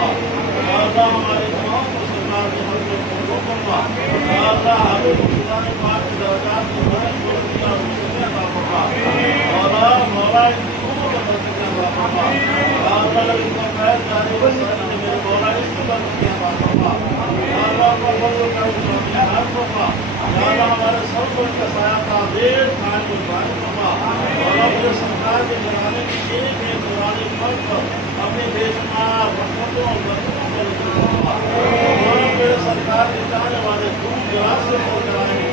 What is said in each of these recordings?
فرما یا اللہ ہمارے تمام مسلمان کے حق کو قبول فرما یا اللہ ہمیں قرآن پاک کے درجات کو بلندی اور روشنی عطا فرما مولا مولا ان کی عمر کو برکت عطا فرما یا اللہ ان کا خیر جاری و ساری میرے مولا اس کو برکت عطا فرما یا اللہ کا فضل و کرم عطا فرما یا اللہ ہمارے سب کو ان کا سایہ تعبیر قائم و دائم فرما مولا مجھے سرکار کے جلانے کی ایک ایک قرآن پڑھ کر اپنی بے شمار رحمتوں اور برکتوں کو نصیب فرما مولا میرے سرکار کے چاہنے والے دور دراز سے ہو جائیں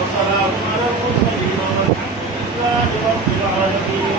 وسلام على المرسلين والحمد لله رب العالمين.